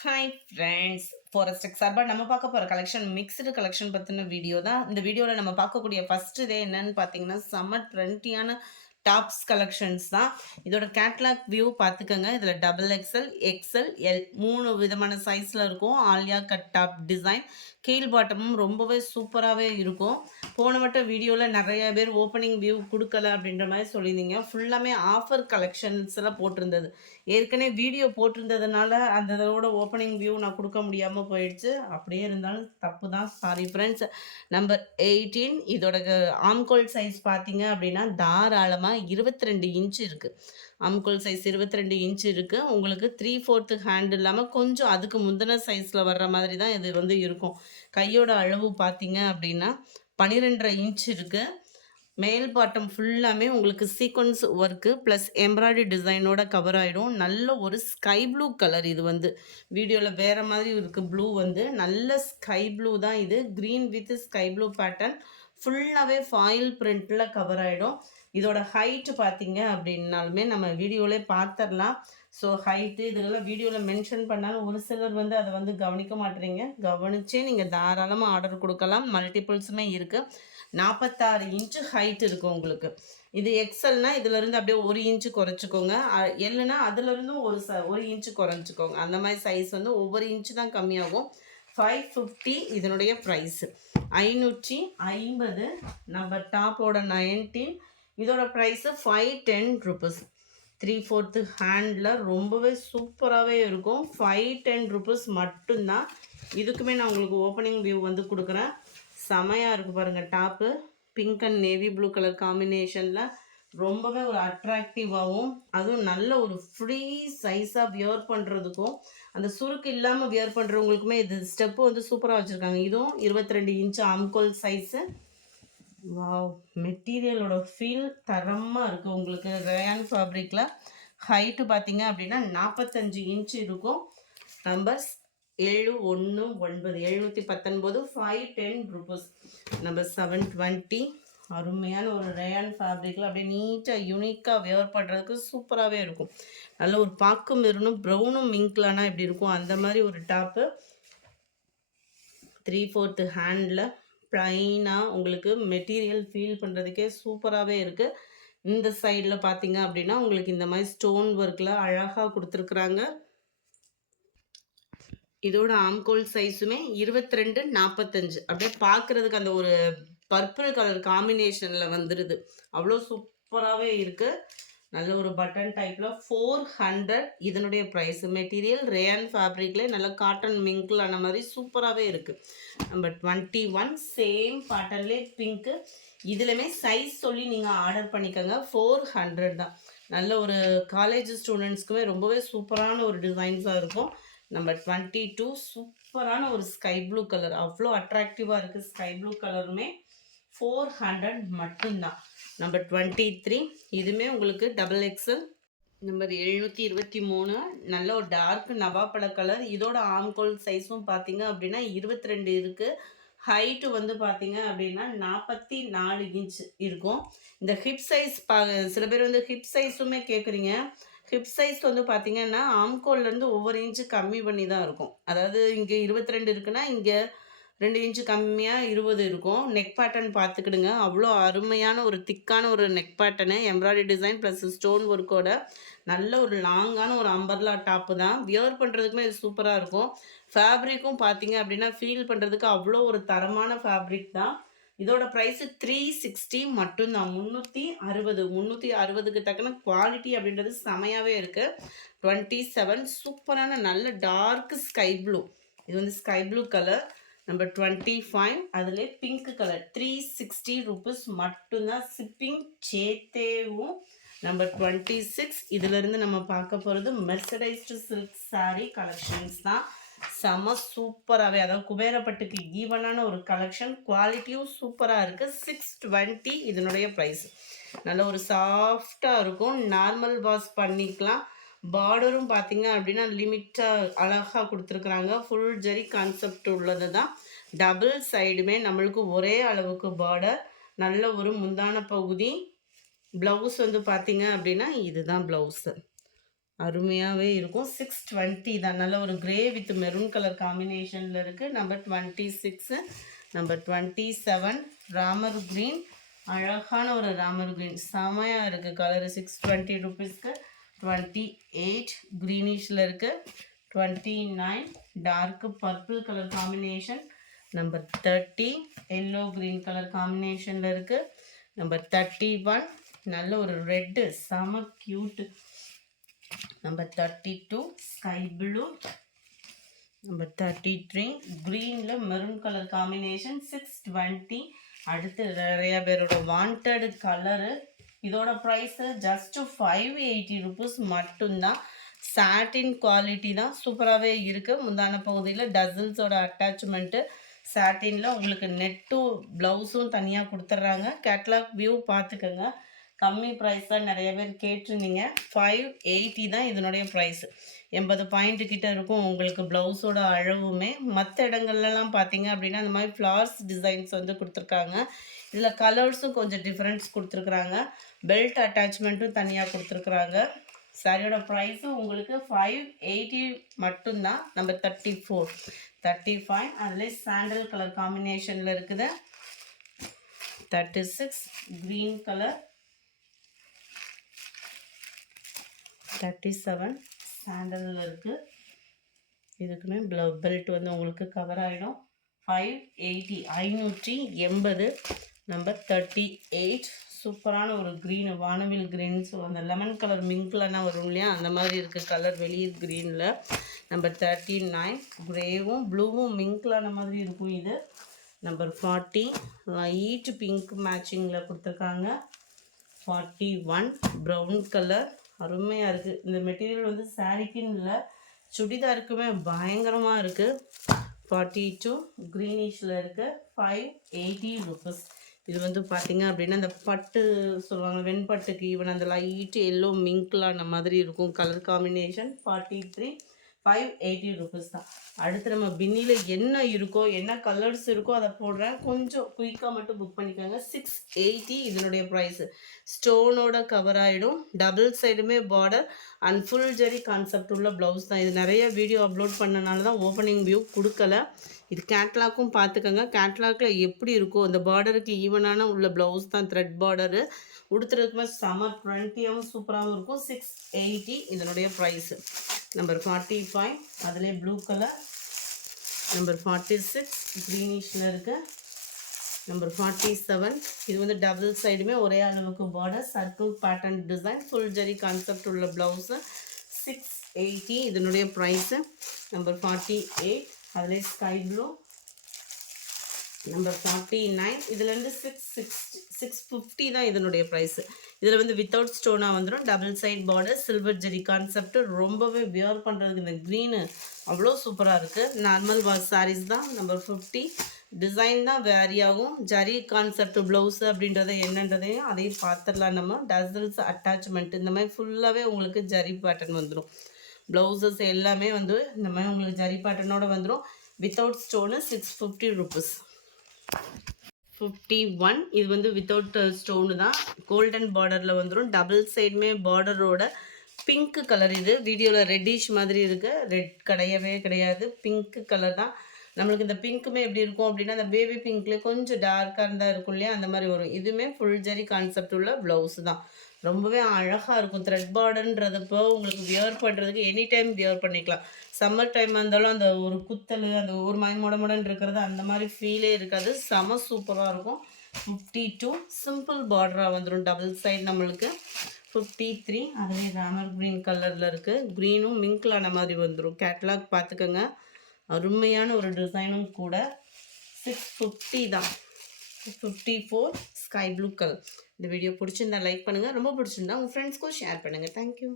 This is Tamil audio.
ஹாய் ஃப்ரெண்ட்ஸ், ஃபாரஸ்ட் சார்பாக நம்ம பார்க்க போகிற கலெக்ஷன் மிக்ஸ்டு கலெக்ஷன் பற்றின வீடியோ தான். இந்த வீடியோவில் நம்ம பார்க்கக்கூடிய ஃபஸ்ட் இதே என்னன்னு பார்த்தீங்கன்னா, செம்ம ட்ரெண்டியான டாப்ஸ் கலெக்ஷன்ஸ் தான். இதோட கேட்லாக் வியூ பார்த்துக்கோங்க. இதில் டபுள் எக்ஸ்எல், எக்ஸ்எல், எல் 3 விதமான சைஸில் இருக்கும். ஆலியா கட் டாப் டிசைன், கீழ் பாட்டமும் ரொம்பவே சூப்பராகவே இருக்கும். போன மட்டும் வீடியோவில் நிறைய பேர் ஓப்பனிங் வியூ கொடுக்கல அப்படின்ற மாதிரி சொல்லியிருந்தீங்க. ஃபுல்லாமே ஆஃபர் கலெக்ஷன்ஸ் எல்லாம் போட்டிருந்தது. ஏற்கனவே வீடியோ போட்டிருந்ததுனால அந்த இதோட ஓப்பனிங் வியூ நான் கொடுக்க முடியாமல் போயிடுச்சு. அப்படியே இருந்தாலும் தப்பு தான், சாரி ஃப்ரெண்ட்ஸ். நம்பர் 18 இதோட ஆம்கோல் சைஸ் பார்த்தீங்க அப்படின்னா தாராளமாக 22 இன்ச் இருக்குது. ஆம்கோல் சைஸ் 22 இன்ச் இருக்குது. உங்களுக்கு 3/4 ஹேண்ட் இல்லாமல் கொஞ்சம் அதுக்கு முந்தின சைஸில் வர்ற மாதிரி தான் இது வந்து இருக்கும். கையோட அளவு பார்த்தீங்க அப்படின்னா 12.5 இன்ச் இருக்குது. மேல் பாட்டம் ஃபுல்லாமே உங்களுக்கு சீக்வன்ஸ் ஒர்க்கு ப்ளஸ் எம்ப்ராய்டரி டிசைனோட கவர் ஆகிடும். நல்ல ஒரு ஸ்கை ப்ளூ கலர். இது வந்து வீடியோவில் வேறு மாதிரி இருக்குது. ப்ளூ வந்து நல்ல ஸ்கை ப்ளூ தான். இது green with sky blue pattern ஃபுல்லாகவே ஃபாயில் பிரிண்டில் கவர் ஆகிடும். இதோட ஹைட்டு பார்த்தீங்க அப்படின்னாலுமே நம்ம வீடியோவிலே பார்த்துடலாம். ஸோ ஹைட்டு இதெல்லாம் வீடியோவில் மென்ஷன் பண்ணாலும் ஒரு சிலர் வந்து அதை வந்து கவனிக்க மாட்டேறீங்க. கவனிச்சே நீங்கள் தாராளமாக ஆர்டர் கொடுக்கலாம். மல்டிபிள்ஸுமே இருக்குது. 46 இன்ச்சு ஹைட் இருக்கும் உங்களுக்கு. இது எக்ஸல்னா இதுலேருந்து அப்படியே 1 இன்ச்சு குறைச்சிக்கோங்க. எல்லுனா அதுலேருந்தும் ஒரு இன்ச்சு குறைச்சிக்கோங்க. அந்த மாதிரி சைஸ் வந்து ஒவ்வொரு இன்ச்சு தான் கம்மியாகும். 550 இதனுடைய ப்ரைஸு. 550. நம்ம டாப்போட 19. இதோட ப்ரைஸு 510 ருபீஸ். 3/4 ஹேண்டில் ரொம்பவே சூப்பராகவே இருக்கும். 510 ருபீஸ் மட்டும்தான். இதுக்குமே நான் உங்களுக்கு ஓப்பனிங் வியூ வந்து கொடுக்குறேன். செமையாக இருக்குது பாருங்கள். Top pink and navy blue colour காம்பினேஷனில் ரொம்பவே ஒரு அட்ராக்டிவாகவும், அதுவும் நல்ல ஒரு ஃப்ரீ சைஸாக வியர் பண்ணுறதுக்கும் அந்த சுருக்கு இல்லாமல் வியர் பண்ணுறவங்களுக்குமே இது ஸ்டெப்பு வந்து சூப்பராக வச்சுருக்காங்க. இதுவும் 22 இன்ச்சு ஆம்கோல் சைஸு. வாவ், மெட்டீரியலோட ஃபீல் தரமாக இருக்குது உங்களுக்கு. ரயான் ஃபேப்ரிக்கில் ஹைட்டு பார்த்தீங்க அப்படின்னா 45 இன்ச்சு இருக்கும். Numbers 719 719 510 rupees. நம்பர் 720. அருமையான ஒரு ரயான் ஃபேப்ரிக்கில் அப்படியே நீட்டாக யூனிக்காக வியர் பண்ணுறதுக்கு சூப்பராகவே இருக்கும். நல்ல ஒரு பாக்கு மெரூனும் ப்ரௌனும் மிங்க்லானா எப்படி இருக்கும் அந்த மாதிரி ஒரு டாப்பு. 3/4 ஹேண்டில் ப்ளைனாக உங்களுக்கு மெட்டீரியல் ஃபீல் பண்ணுறதுக்கே சூப்பராகவே இருக்குது. இந்த சைடில் பார்த்தீங்க அப்படின்னா உங்களுக்கு இந்த மாதிரி ஸ்டோன் ஒர்க்கில் அழகாக கொடுத்துருக்குறாங்க. இதோட ஆம்கோல் சைஸுமே 22-45. அப்படியே பார்க்குறதுக்கு அந்த ஒரு பர்பிள் கலர் காம்பினேஷனில் வந்துடுது. அவ்வளோ சூப்பராகவே இருக்குது. நல்ல ஒரு பட்டன் டைப்பில் 400 இதனுடைய ப்ரைஸ். மெட்டீரியல் ரேயான் ஃபேப்ரிக்லேயே நல்ல காட்டன் மிங்கில் ஆன மாதிரி சூப்பராகவே இருக்குது. நம்பர் 21 சேம் பேட்டர்ன்லேயே பிங்க்கு. இதுலையுமே சைஸ் சொல்லி நீங்கள் ஆர்டர் பண்ணிக்கோங்க. 400 தான். நல்ல ஒரு காலேஜ் ஸ்டூடெண்ட்ஸ்க்குமே ரொம்பவே சூப்பரான ஒரு டிசைன்ஸாக இருக்கும். நம்பர் 22 சூப்பரான ஒரு ஸ்கை ப்ளூ கலர். அவ்வளோ அட்ராக்டிவாக இருக்குது. ஸ்கை ப்ளூ கலருமே 400 மட்டும்தான். நம்பர் 23 இதுவுமே உங்களுக்கு டபுள் எக்ஸல். நம்பர் 723 நல்ல ஒரு டார்க் நவாப்பழ கலர். இதோட ஆம்கோல் சைஸும் பார்த்தீங்க அப்படின்னா 22 இருக்குது. ஹைட்டு வந்து பார்த்தீங்க அப்படின்னா 44 இன்ச் இருக்கும். இந்த ஹிப் சைஸ் சில பேர் வந்து ஹிப் சைஸுமே கேட்குறீங்க. ஹிப் சைஸ் வந்து பார்த்தீங்கன்னா ஆம்கோல்லேருந்து ஒவ்வொரு இன்ச்சு கம்மி பண்ணி தான் இருக்கும். அதாவது இங்கே 22 இருக்குன்னா இங்கே 2 இன்ச்சு கம்மியாக 20 இருக்கும். நெக் பேட்டர்ன் பார்த்துக்கிடுங்க. அவ்வளோ அருமையான ஒரு திக்கான ஒரு neck pattern, embroidery design plus stone ஒர்க்கோட நல்ல ஒரு லாங்கான ஒரு அம்பர்லா டாப்பு தான். வியர் பண்ணுறதுக்குமே இது சூப்பராக இருக்கும். ஃபேப்ரிக்கும் பார்த்தீங்க அப்படின்னா ஃபீல் பண்ணுறதுக்கு அவ்வளோ ஒரு தரமான ஃபேப்ரிக் தான். இதோட ப்ரைஸு 360 மட்டும்தான். 360க்கு தக்கன குவாலிட்டி அப்படின்றது செமையாகவே இருக்குது. 27 சூப்பரான நல்ல டார்க் ஸ்கை ப்ளூ. இது வந்து ஸ்கை ப்ளூ கலர். நம்பர் 25 அதுலேயே பிங்க் கலர். 360 ருபீஸ் மட்டும்தான். ஷிப்பிங் சேத்தேவும். நம்பர் 26 இதிலிருந்து நம்ம பார்க்க போகிறது மெர்சடைஸ்டு சில்க் சாரீ கலெக்ஷன்ஸ் தான். செம சூப்பராகவே, அதாவது குபேரப்பட்டுக்கு ஈவனான ஒரு கலெக்ஷன். குவாலிட்டியும் சூப்பராக இருக்குது. 620 இதனுடைய ப்ரைஸ். நல்ல ஒரு சாஃப்டாக இருக்கும். நார்மல் வாஷ் பண்ணிக்கலாம். பார்டரும் பார்த்தீங்க அப்படின்னா லிமிட்டாக அழகாக கொடுத்துருக்குறாங்க. ஃபுல் ஜரி கான்செப்ட் உள்ளது தான். டபுள் சைடுமே நம்மளுக்கு ஒரே அளவுக்கு பார்டர். நல்ல ஒரு முந்தான பகுதி. ப்ளவுஸ் வந்து பார்த்தீங்க அப்படின்னா இதுதான் ப்ளவுஸு. அருமையாகவே இருக்கும். 620 தான். நல்ல ஒரு கிரே வித் மெரூன் கலர் காம்பினேஷனில் இருக்குது. Number 26, number 27 Ramar green. அழகான ஒரு ராமர் க்ரீன், செமையாக இருக்குது கலரு. 620 ருபீஸ்க்கு. 28 க்ரீனிஷில் இருக்குது. 29 dark purple colour combination. Number 30 yellow green colour காம்பினேஷனில் இருக்குது. நம்பர் 31 நல்ல ஒரு ரெட்டு, செம cute. Number 32 sky blue. Number 33 க்ரீனில் மெரூன் கலர் காம்பினேஷன். 620. அடுத்து நிறைய பேரோட வாண்டட் கலரு. இதோட ப்ரைஸு ஜஸ்ட்டு 580 ருபீஸ் மட்டும்தான். சாட்டின் குவாலிட்டி தான், சூப்பராகவே இருக்குது. முந்தான பகுதியில் டசல்ஸோட அட்டாச்மெண்ட்டு. சாட்டினில் உங்களுக்கு நெட்டும் ப்ளவுஸும் தனியாக கொடுத்துட்றாங்க. கேட்லாக் வியூ பார்த்துக்கோங்க. கம்மி ப்ரைஸ் தான், நிறைய பேர் கேட்டிருந்தீங்க. 580 தான் இதனுடைய ப்ரைஸு. 80 பாயிண்ட் கிட்ட இருக்கும் உங்களுக்கு ப்ளவுஸோட அளவுமே. மற்ற இடங்கள்லாம் பார்த்தீங்க அப்படின்னா அந்த மாதிரி ஃப்ளார்ஸ் டிசைன்ஸ் வந்து கொடுத்துருக்காங்க. இதில் கலர்ஸும் கொஞ்சம் டிஃப்ரென்ஸ் கொடுத்துருக்குறாங்க. பெல்ட் அட்டாச்மெண்ட்டும் தனியாக கொடுத்துருக்குறாங்க. சாரியோட ப்ரைஸும் உங்களுக்கு 580 மட்டும்தான். நம்பர் 34 35 அதில் சாண்டல் கலர் காம்பினேஷனில் இருக்குது. 36 க்ரீன் கலர். 37 சாண்டலில் இருக்குது. இதுக்குமே பெல்ட் வந்து உங்களுக்கு கவர் ஆகிடும். 580 580. நம்பர் 38 சூப்பரான ஒரு க்ரீனு, வானவில் க்ரீன். ஸோ அந்த லெமன் கலர் மிங்க்லனா வரும் இல்லையா, அந்த மாதிரி இருக்குது கலர் வெளியே க்ரீனில். நம்பர் 39 க்ரேவும் ப்ளூவும் மிங்க்லான மாதிரி இருக்கும் இது. நம்பர் 40 லைட் பிங்க் மேட்சிங்கில் கொடுத்துருக்காங்க. 41 ப்ரௌன் கலர், அருமையாக இருக்குது. இந்த மெட்டீரியல் வந்து சாரிக்குன்னு இல்லை, சுடிதாருக்குமே பயங்கரமாக இருக்குது. 42 க்ரீனிஷில் இருக்குது. 580 ருபீஸ். இது வந்து பார்த்திங்க அப்படின்னா இந்த பட்டு சொல்லுவாங்க, வெண்பட்டுக்கு ஈவன் அந்த லைட் எல்லோ மிங்க்லான மாதிரி இருக்கும் கலர் காம்பினேஷன். 43 580 ருபீஸ் தான். அடுத்து நம்ம பின்னியில் என்ன இருக்கோ, என்ன கலர்ஸ் இருக்கோ அதை போடுறேன். கொஞ்சம் குயிக்காக மட்டும் புக் பண்ணிக்கோங்க. 680 இதனுடைய ப்ரைஸு. ஸ்டோனோட கவர் ஆகிடும். டபுள் சைடுமே border and full zari concept உள்ள ப்ளவுஸ் தான். இது நிறைய வீடியோ அப்லோட் பண்ணனால தான் ஓப்பனிங் வியூ கொடுக்கல. இது கேட்லாக்கும் பார்த்துக்கோங்க. கேட்லாக்கில் எப்படி இருக்கோ அந்த பார்டருக்கு ஈவனான உள்ள ப்ளவுஸ் தான், த்ரெட் பார்டரு. உடுத்துறதுக்குமே செம ட்ரெண்டியாகவும் சூப்பராகவும் இருக்கும். 680 இதனுடைய ப்ரைஸு. நம்பர் 45 அதிலே ப்ளூ கலர். நம்பர் 46 க்ரீனிஷில் இருக்குது. நம்பர் 47 இது வந்து டபுள் சைடுமே ஒரே அளவுக்கு border, circle pattern design, full zari concept உள்ள ப்ளவுஸு. 680 இதனுடைய ப்ரைஸு. நம்பர் 48 அதிலே ஸ்கை ப்ளூ. நம்பர் 49 இதுலேருந்து 650 தான் இதனுடைய ப்ரைஸு. இதில் வந்து வித்தவுட் ஸ்டோனாக வந்துடும். டபுள் சைட் பார்டர், சில்வர் ஜெரி கான்செப்ட். ரொம்பவே வியர் பண்ணுறதுக்கு இந்த க்ரீனு அவ்வளோ சூப்பராக இருக்குது. நார்மல் வாஷ் சாரீஸ் தான். நம்பர் 50 டிசைன் தான் வேரி ஆகும். ஜரி கான்செப்ட் ப்ளவுஸு அப்படின்றத என்னன்றதையும் அதையும் பார்த்துடலாம் நம்ம. டசல்ஸ் அட்டாச்மெண்ட் இந்த மாதிரி ஃபுல்லாகவே உங்களுக்கு ஜரி பேட்டர்ன் வந்துடும். ப்ளவுசஸ் எல்லாமே வந்து இந்த மாதிரி உங்களுக்கு ஜரி பேட்டர்னோடு வந்துடும். Without stone 650 rupees. 51 இது வந்து வித்தவுட் ஸ்டோனு தான். கோல்டன் பார்டரில் வந்துடும். டபுள் சைடுமே பார்டரோட பிங்க் கலர். இது வீடியோவில் ரெட்டிஷ் மாதிரி இருக்குது. ரெட் கிடையவே கிடையாது, பிங்க் கலர் தான். நம்மளுக்கு இந்த பிங்க்குமே எப்படி இருக்கும் அப்படின்னா அந்த பேபி பிங்க்லேயே கொஞ்சம் டார்க்காக இருந்தால் இருக்கும் இல்லையா, அந்த மாதிரி வரும். இதுவுமே ஃபுல் ஜரி கான்செப்ட் உள்ள ப்ளவுஸு தான். ரொம்பவே அழகாக இருக்கும். த்ரெட் பார்டர்ன்றதுப்போ உங்களுக்கு வியர் பண்ணுறதுக்கு எனி டைம் வியர் பண்ணிக்கலாம். சம்மர் டைம் இருந்தாலும் அந்த ஒரு குத்தல், அந்த ஒரு மொடன்னு இருக்கிறது அந்த மாதிரி ஃபீலே இருக்காது. செம சூப்பராக இருக்கும். 52 சிம்பிள் பார்டராக வந்துடும். டபுள் சைடு நம்மளுக்கு. 53 அதுவே ராமர் க்ரீன் கலரில் இருக்குது. க்ரீனும் மிங்க்லான மாதிரி வந்துடும். கேட்லாக் பார்த்துக்கோங்க. அருமையான ஒரு டிசைனும் கூட. 650 தான். 54 ஸ்கை ப்ளூ கலர். இந்த வீடியோ பிடிச்சிருந்தா லைக் பண்ணுங்கள். ரொம்ப பிடிச்சிருந்தா உங்கள் ஃப்ரெண்ட்ஸ்க்கும் ஷேர் பண்ணுங்கள். தேங்க்யூ.